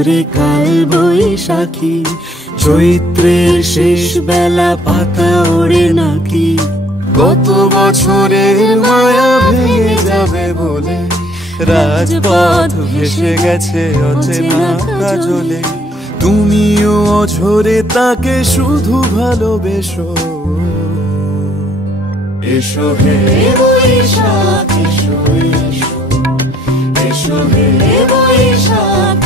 করে কাল বৈশাখী, চৈত্রের শেষ বেলা পাতা ওড়ে নাকি। গত বছরের মায়া ভেঙে যাবে বলে রাজপথ ভেসে গেছে অচেনা কাজলে। তুমিও অঝরে তাকে শুধু ভালোবেসো। এসো হে বৈশাখ, এসো এসো, এসো হে বৈশাখ।